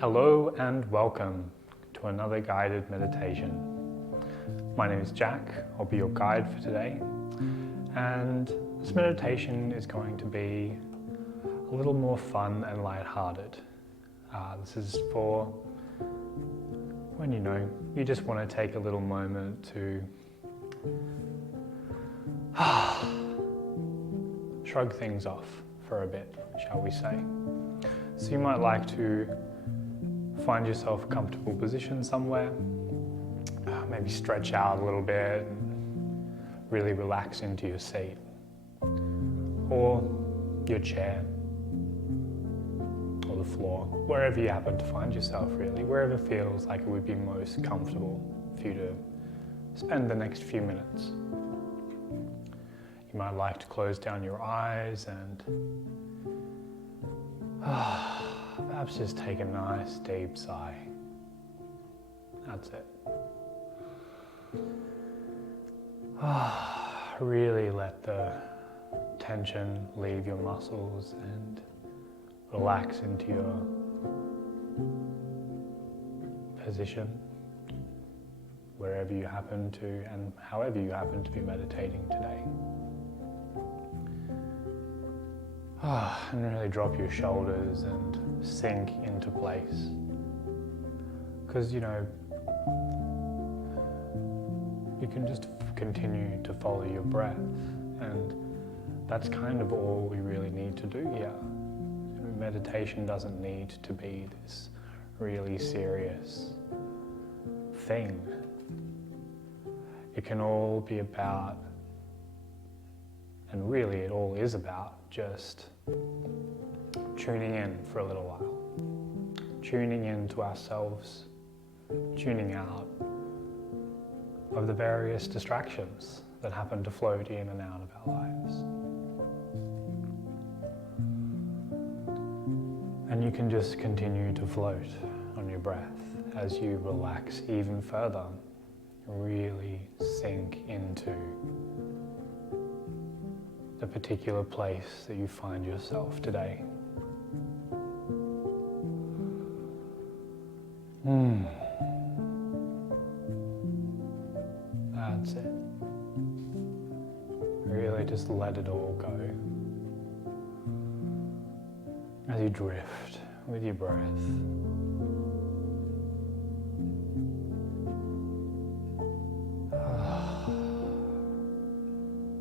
Hello and welcome to another guided meditation. My name is Jack, I'll be your guide for today, and this meditation is going to be a little more fun and lighthearted. This is for when you just want to take a little moment to shrug things off for a bit, shall we say. So you might like to find yourself a comfortable position somewhere, maybe stretch out a little bit and really relax into your seat or your chair or the floor, wherever you happen to find yourself really, wherever feels like it would be most comfortable for you to spend the next few minutes. You might like to close down your eyes and perhaps just take a nice deep sigh. That's it. Really let the tension leave your muscles and relax into your position, wherever you happen to and however you happen to be meditating today. And really drop your shoulders and sink into place. Because you can just continue to follow your breath, and that's kind of all we really need to do here. Meditation doesn't need to be this really serious thing. It can all be about, and really it all is about, just tuning in for a little while, tuning into ourselves, tuning out of the various distractions that happen to float in and out of our lives. And you can just continue to float on your breath as you relax even further, really sink into the particular place that you find yourself today. That's it. Really just let it all go as you drift with your breath.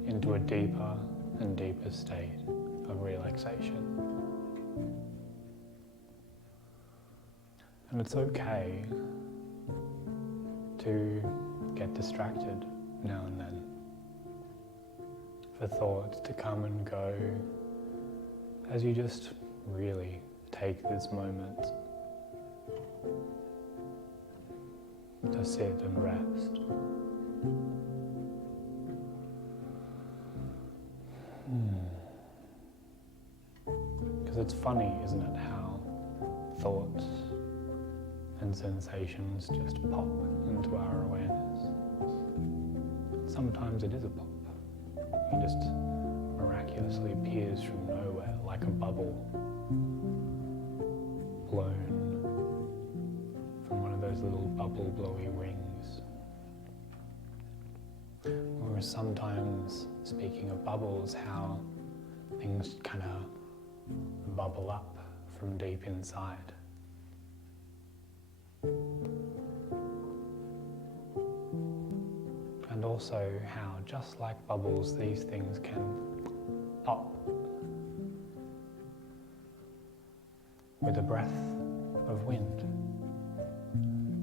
Into a deeper and deeper state of relaxation. And it's okay to get distracted now and then, for thoughts to come and go as you just really take this moment to sit and rest. Because it's funny, isn't it, how thoughts and sensations just pop into our awareness. Sometimes it is a pop. It just miraculously appears from nowhere, like a bubble blown from one of those little bubble blowy rings. Or sometimes, speaking of bubbles, how things kind of bubble up from deep inside. And also how, just like bubbles, these things can pop with a breath of wind,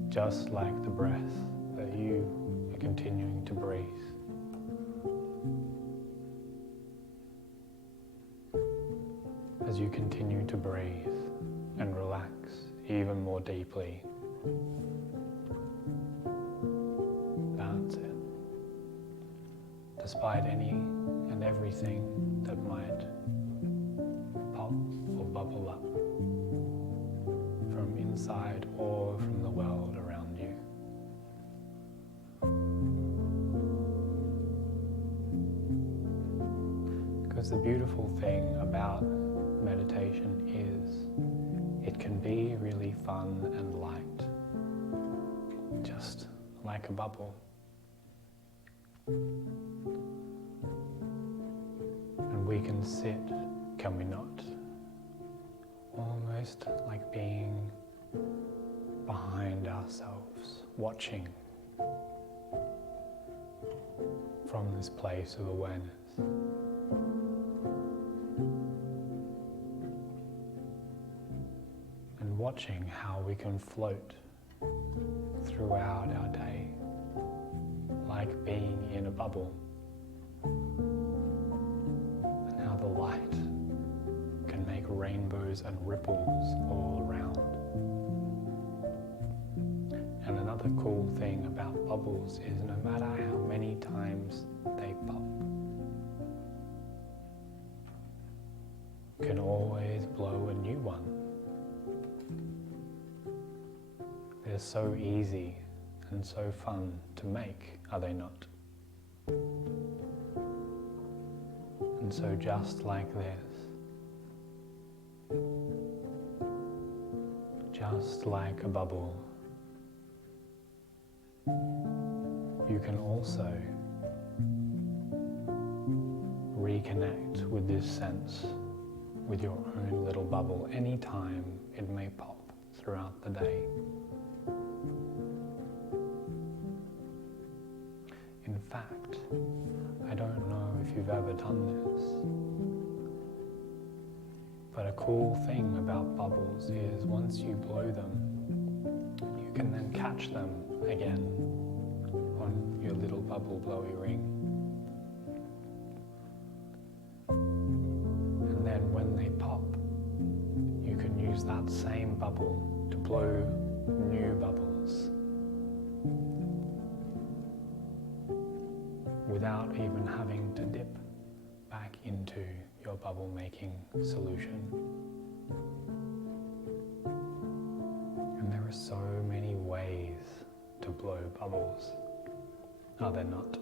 just like the breath that you are continuing to breathe. As you continue to breathe and relax even more deeply. That's it. Despite any and everything that might pop or bubble up from inside or from the world around you. Because the beautiful thing about meditation is it can be really fun and light, just like a bubble. And we can sit, can we not? Almost like being behind ourselves, watching from this place of awareness. And watching how we can float throughout our day, like being in a bubble, and how the light can make rainbows and ripples all around. And another cool thing about bubbles is no matter how many times they pop, you can always blow a new one. They're so easy and so fun to make, are they not? And so just like this, just like a bubble, you can also reconnect with this sense, with your own little bubble, anytime it may pop throughout the day. In fact, I don't know if you've ever done this, but a cool thing about bubbles is once you blow them, you can then catch them again on your little bubble blowy ring. And then when they pop, you can use that same bubble to blow new bubbles without even having to dip back into your bubble making solution. And there are so many ways to blow bubbles, are there not?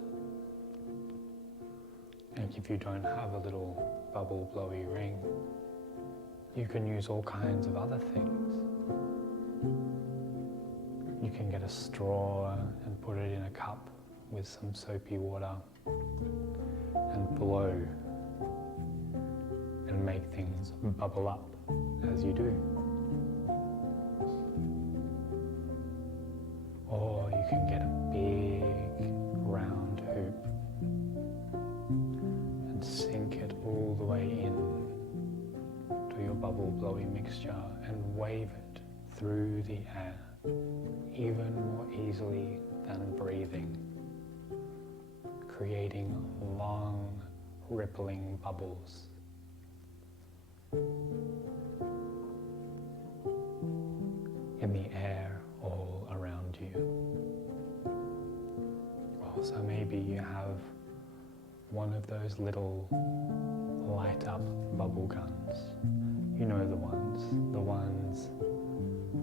And if you don't have a little bubble blowy ring, you can use all kinds of other things. You can get a straw and put it in a cup with some soapy water and blow and make things bubble up as you do. Or you can get a big round hoop and sink it all the way in to your bubble blowy mixture and wave it through the air even more easily than breathing, creating long rippling bubbles. In the air all around you. Also, maybe you have one of those little light up bubble guns. You know the ones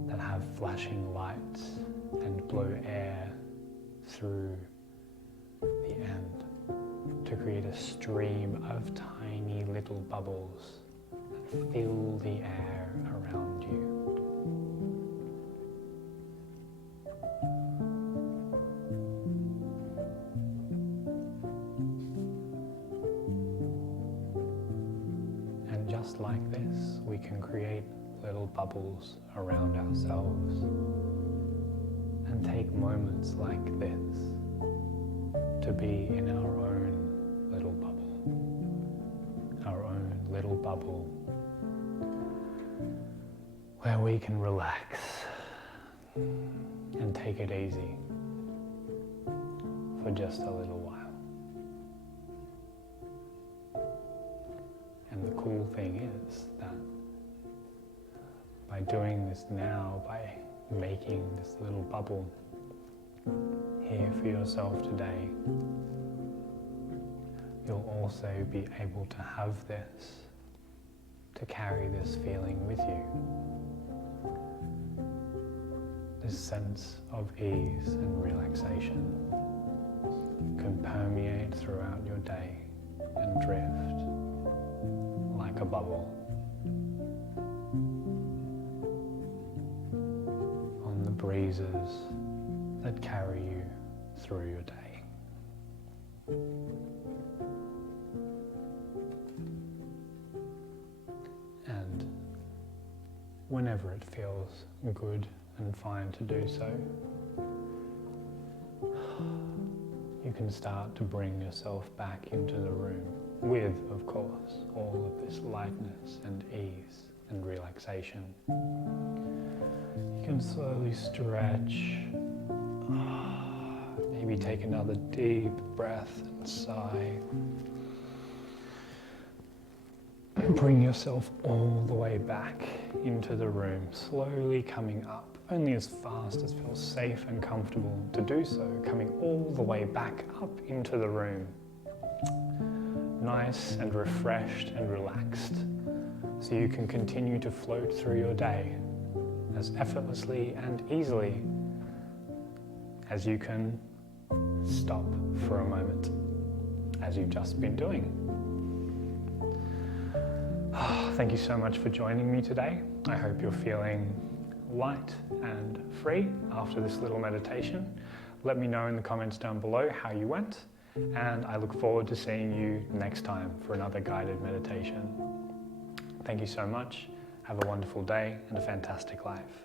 that have flashing lights and blow air through the end to create a stream of tiny little bubbles that fill the air around you. And just like this, we can create little bubbles around ourselves and take moments like this to be in our own little bubble, where we can relax and take it easy for just a little while. And the cool thing is that by doing this now, by making this little bubble here for yourself today, you'll also be able to have this, to carry this feeling with you. This sense of ease and relaxation can permeate throughout your day and drift like a bubble. breezes that carry you through your day. And whenever it feels good and fine to do so, you can start to bring yourself back into the room with, of course, all of this lightness and ease and relaxation. You can slowly stretch, maybe take another deep breath and sigh. And bring yourself all the way back into the room, slowly coming up, only as fast as feels safe and comfortable to do so, coming all the way back up into the room. Nice and refreshed and relaxed, so you can continue to float through your day as effortlessly and easily as you can stop for a moment, as you've just been doing. Thank you so much for joining me today. I hope you're feeling light and free after this little meditation. Let me know in the comments down below how you went, and I look forward to seeing you next time for another guided meditation. Thank you so much. Have a wonderful day and a fantastic life.